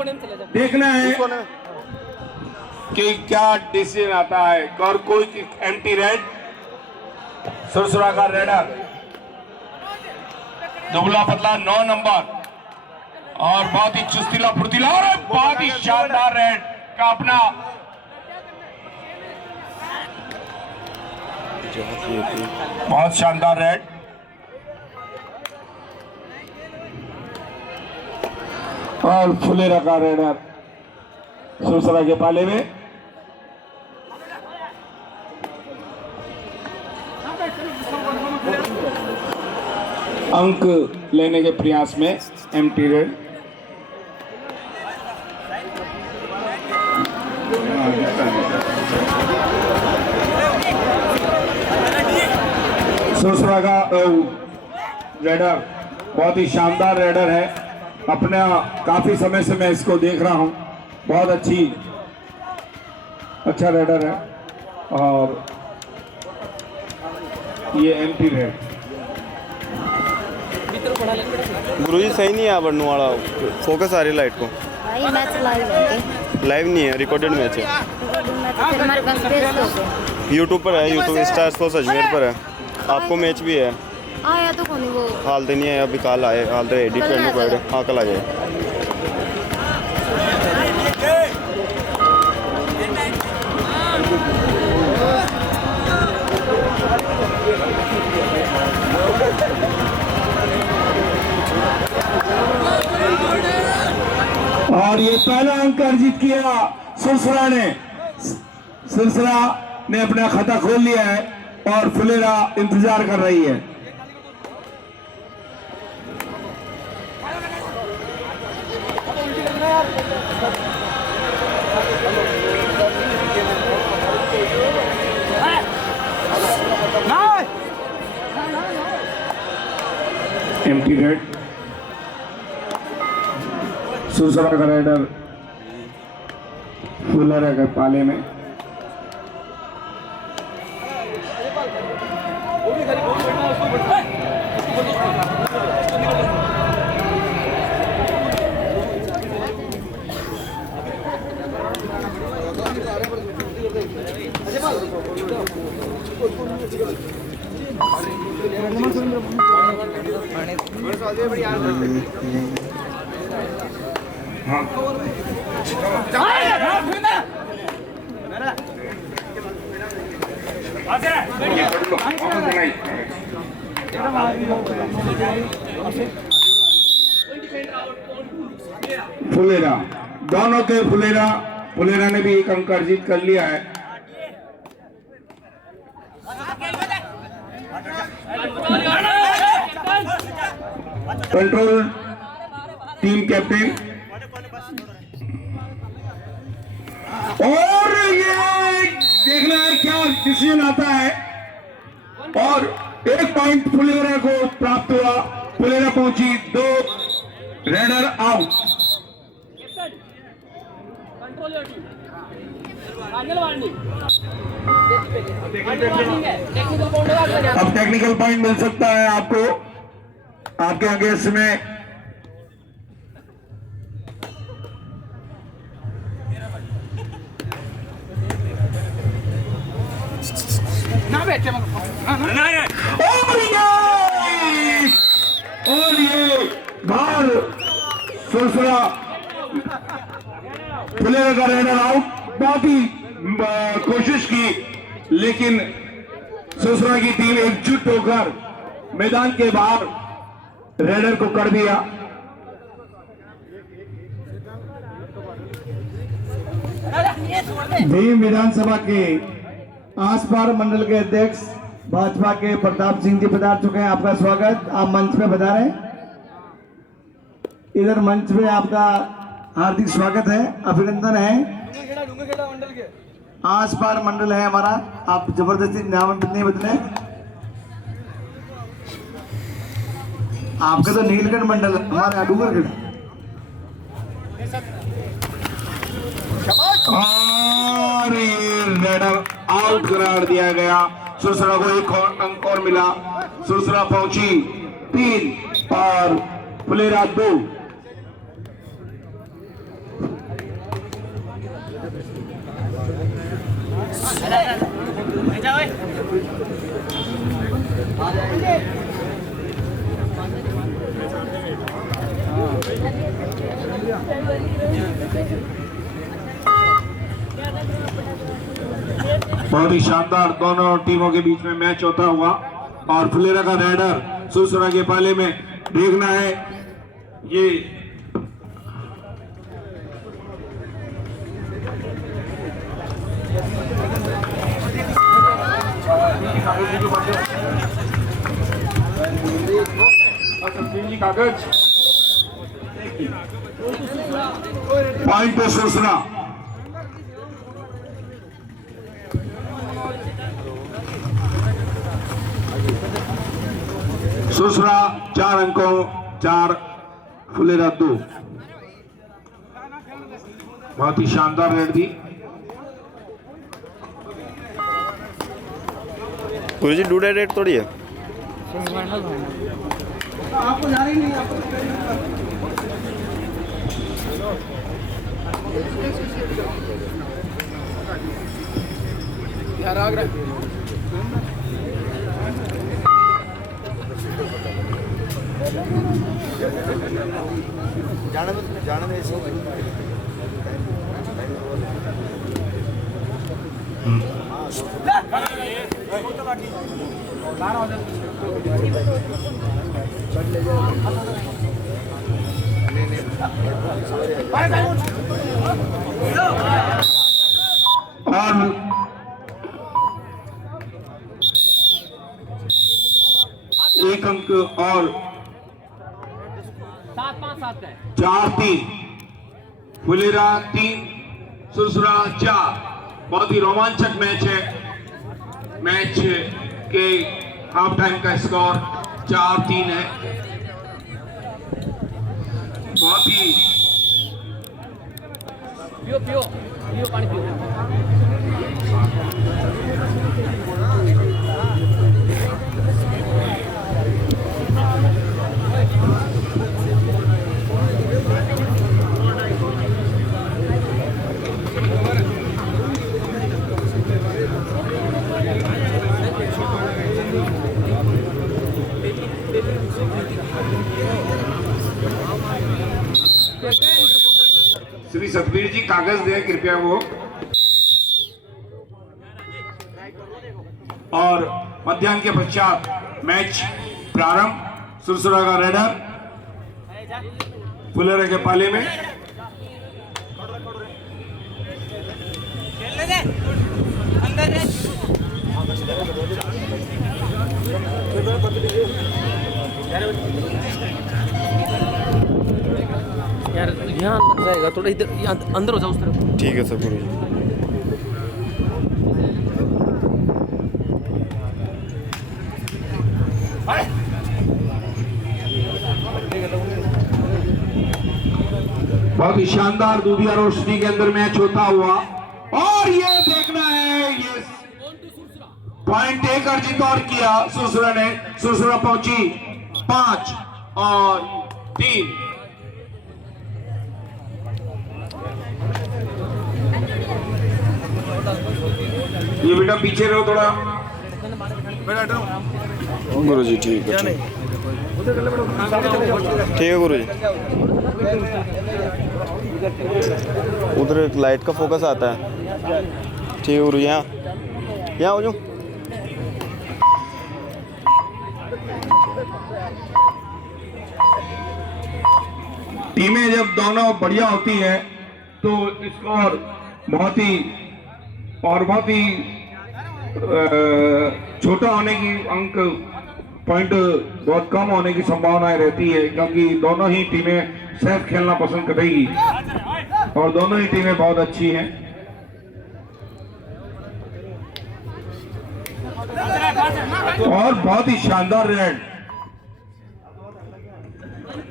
देखना है कि क्या डिसीजन आता है। और कोई एंटी रेड, सुरसुरा का रेडर दुबला पतला 9 नंबर, और बहुत ही चुस्तीला फुर्तीला और बहुत ही शानदार रेड का अपना बहुत शानदार रेड। और फुलेरा का रेडर सुरसरा के पाले में अंक लेने के प्रयास में एम्प्टी रेड। सुरसरा का रेडर बहुत ही शानदार रेडर है। अपना काफी समय से मैं इसको देख रहा हूं, बहुत अच्छा रेडर है। और ये एंटी रेड गुरुजी सही नहीं है बढ़ने वाला, फोकस आ रही लाइट को। भाई मैच लाइव नहीं है, रिकॉर्डेड मैच है। फिर हमारे पास पेज यूट्यूब पर है, यूट्यूब स्टार स्पोर्ट्स अजमेर पर है। आपको मैच भी है। आया तो कौन वो हाल तो नहीं है, अभी कल आए, हाल तो एडिट करने पड़ रहे। हाँ कल आ जाए। और ये पहला अंक अर्जित किया सुरसरा ने। सुरसरा ने अपना खाता खोल लिया है और फुलेरा इंतजार कर रही है। एम्प्टी रेड, सुरसरा का रेडर फुलेरा के पाले में। फुलेरा, दोनों के फुलेरा ने भी एक अंक अर्जित कर लिया है। कंट्रोल टीम कैप्टन, और ये देखना है क्या डिसीजन आता है। और 1 पॉइंट फुलेरा को प्राप्त हुआ। फुलेरा पहुंची 2, रेडर आउट। अब टेक्निकल पॉइंट मिल सकता है आपको आपके अगेंस्ट में। और ये बाल सुरसरा फुलेरा का रेडर आउट। बहुत ही कोशिश की, लेकिन सुरसरा की टीम एकजुट होकर मैदान के बाहर रेडर को कर दिया। भीम विधानसभा के आसपार मंडल के अध्यक्ष भाजपा के प्रताप सिंह जी पधार चुके हैं। आपका स्वागत, आप मंच पे पधारें। इधर मंच पे आपका हार्दिक स्वागत है, अभिनंदन है। आसपार मंडल है हमारा, आप जबरदस्ती नाम नहीं बदले। आपका तो नीलगढ़ मंडल, हमारा डूंगरगढ़। और रेडर आउट करार दिया गया। सुरसरा को 1 अंक और मिला। सुरसरा पहुंची 3 और फुलेरा 2। बहुत ही शानदार दोनों टीमों के बीच में मैच होता हुआ और फुलेरा का राइडर सुरसुरा के पाले में देखना है ये कागज पॉइंट पे सुरसुरा सुरसुरा 4 अंकों 4 फुलेरा 2। बहुत ही शानदार रेड थी। गुरुजी डूडा रेट थोड़ी है। आपको जा रही नहीं आपको यार आग रहा जाने दे और एक अंक और 4-3 फुलेरा 3 सुरसुरा 4। बहुत ही रोमांचक मैच है। मैच के हाफ टाइम का स्कोर 4-3 है। बहुत ही पियो पानी पियो। श्री सतबीर जी कागज दें कृपया वो। और मध्याह्न के पश्चात मैच प्रारंभ। सुरसुरा का रेडर फुलेरा के पाले में। यार यहाँ लग जाएगा थोड़ा, इधर अंदर हो जाओ उस तरफ। ठीक है सर गुरुजी। बहुत ही शानदार दूधिया रोशनी के अंदर मैच होता हुआ और ये देखना है ये पॉइंट एक अर्जित और किया सुरसुरा ने। सुरसुरा पहुंची 5 और 3। ये बेटा पीछे रहो थोड़ा। गुरुजी ठीक है ठीक है गुरुजी। उधर एक लाइट का फोकस आता है। ठीक है गुरुजी। यहाँ हो जाओ। टीमें जब दोनों बढ़िया होती है तो स्कोर बहुत ही छोटा होने की अंक पॉइंट बहुत कम होने की संभावनाएं रहती है, क्योंकि दोनों ही टीमें सेफ खेलना पसंद करेगी और दोनों ही टीमें बहुत अच्छी हैं। और बहुत ही शानदार रेड।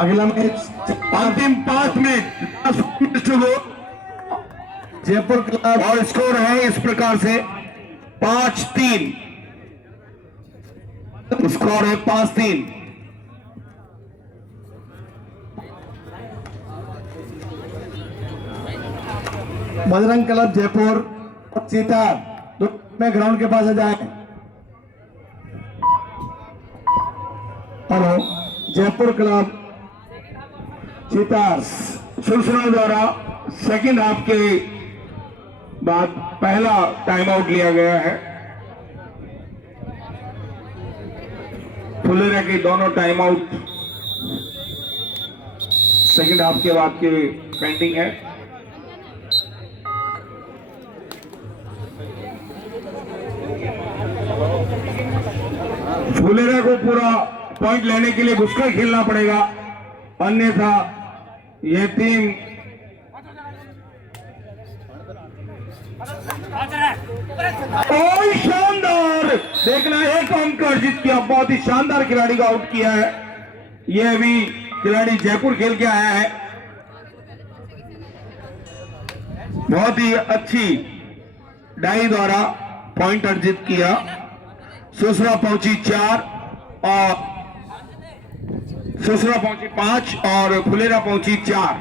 अगला मैच अंतिम 5 मिनट जयपुर क्लब और स्कोर है इस प्रकार से 5-3। स्कोर है 5-3। बजरंग क्लब जयपुर और चीता में ग्राउंड के पास आ जाए। हेलो, जयपुर क्लब चीतार्स सुरसरा द्वारा सेकंड हाफ के बाद पहला टाइम आउट लिया गया है। फुलेरा के दोनों टाइम आउट सेकंड हाफ के बाद के पेंडिंग है। फुलेरा को पूरा पॉइंट लेने के लिए घुसकर खेलना पड़ेगा, अन्यथा यह टीम और शानदार देखना, एक अंक अर्जित किया, बहुत ही शानदार खिलाड़ी को आउट किया है। यह अभी खिलाड़ी जयपुर खेल के आया है, बहुत ही अच्छी डाई द्वारा पॉइंट अर्जित किया। सुसरा पहुंची 4 और सुसरा पहुंची 5 और फुलेरा पहुंची 4।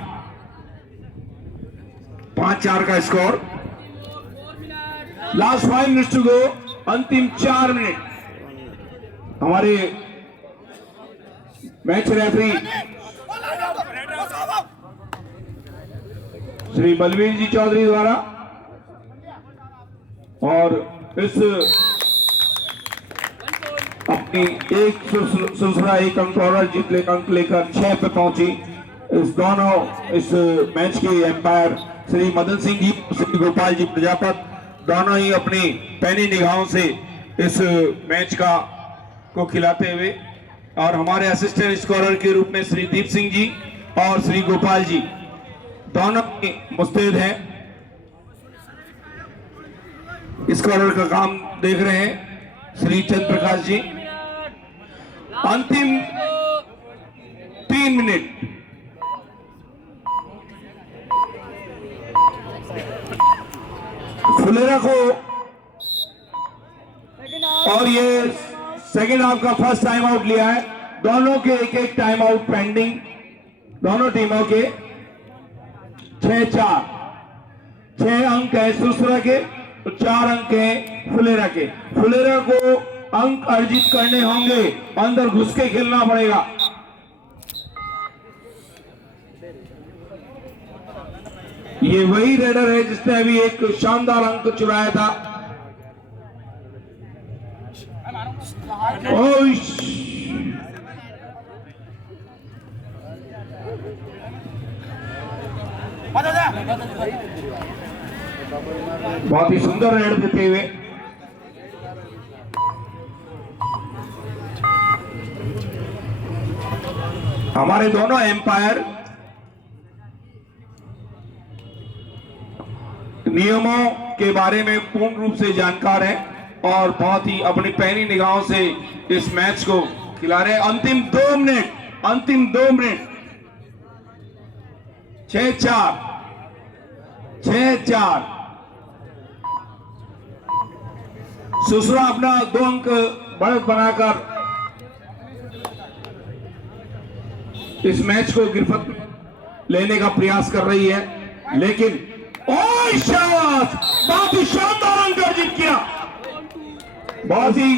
5-4 का score. Last 5 minutes to go, अंतिम 4 मिनट। हमारे मैच रेफरी श्री बलवीर जी चौधरी द्वारा और इस अपनी एक सुसरा एक अंक और जीत लेकर अंक लेकर 6 पे पहुंची। इस मैच के एम्पायर श्री मदन सिंह जी, श्री गोपाल जी प्रजापत, दोनों ही अपनी पैनी निगाहों से इस मैच को खिलाते हुए, और हमारे असिस्टेंट स्कोरर के रूप में श्री दीप सिंह जी और श्री गोपाल जी दोनों ही मुस्तैद हैं। स्कोरर का काम देख रहे हैं श्री चंद्र प्रकाश जी। अंतिम 3 मिनट। फुलेरा को और ये सेकेंड हाफ का फर्स्ट टाइम आउट लिया है। दोनों के एक टाइम आउट पेंडिंग, दोनों टीमों के 6-4। 6 अंक है सुसरा के, 4 अंक है फुलेरा के। फुलेरा को अंक अर्जित करने होंगे, अंदर घुस के खेलना पड़ेगा। ये वही रेडर है जिसने अभी एक शानदार अंक चुराया था। बहुत ही सुंदर रेड देते हुए हमारे दोनों एम्पायर नियमों के बारे में पूर्ण रूप से जानकार हैं और बहुत ही अपनी पैनी निगाहों से इस मैच को खिला रहे हैं। अंतिम 2 मिनट। 6-4। सुसरा अपना 2 अंक बढ़त बनाकर इस मैच को गिरफ्त लेने का प्रयास कर रही है, लेकिन शाबाश, बहुत ही शानदार अंक अर्जित किया। बहुत ही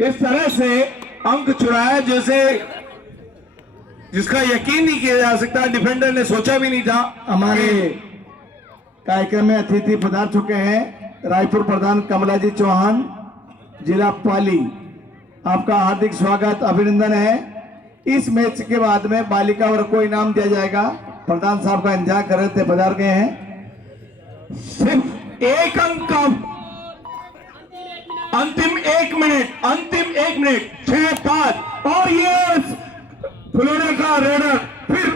इस तरह से अंक चुराया जैसे जिसका यकीन नहीं किया जा सकता, डिफेंडर ने सोचा भी नहीं था। हमारे कार्यक्रम में अतिथि पधार चुके हैं रायपुर प्रधान कमलाजी चौहान, जिला पाली। आपका हार्दिक स्वागत, अभिनंदन है। इस मैच के बाद में बालिका वर्ग को इनाम दिया जाएगा। प्रधान साहब का इंतजार कर रहे थे, पधार गए हैं। सिर्फ 1 अंक का अंतिम 1 मिनट। 6-5 और ये फुलेरा का रेडर फिर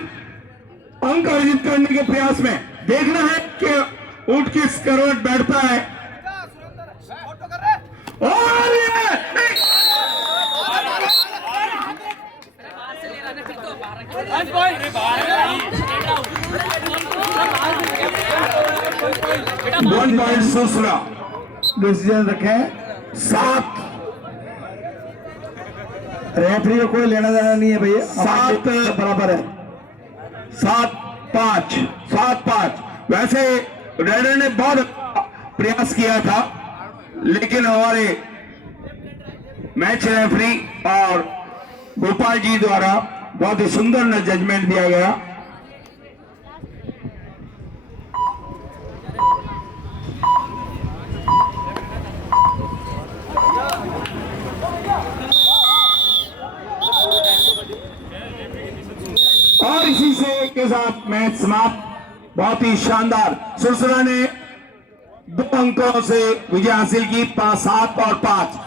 अंक अर्जित करने के प्रयास में। देखना है कि ऊंट किस करवट बैठता है। और वन पॉइंट सुसरा डिसीजन रखें। 7। रेफरी को कोई लेना देना नहीं है भैया, 7 बराबर है। 7-5। वैसे रेडर ने बहुत प्रयास किया था, लेकिन हमारे मैच रेफरी और गोपाल जी द्वारा बहुत ही सुंदर जजमेंट दिया गया। और इसी से के साथ मैच समाप्त। बहुत ही शानदार, सुरसरा ने 2 अंकों से विजय हासिल की, 7 और 5।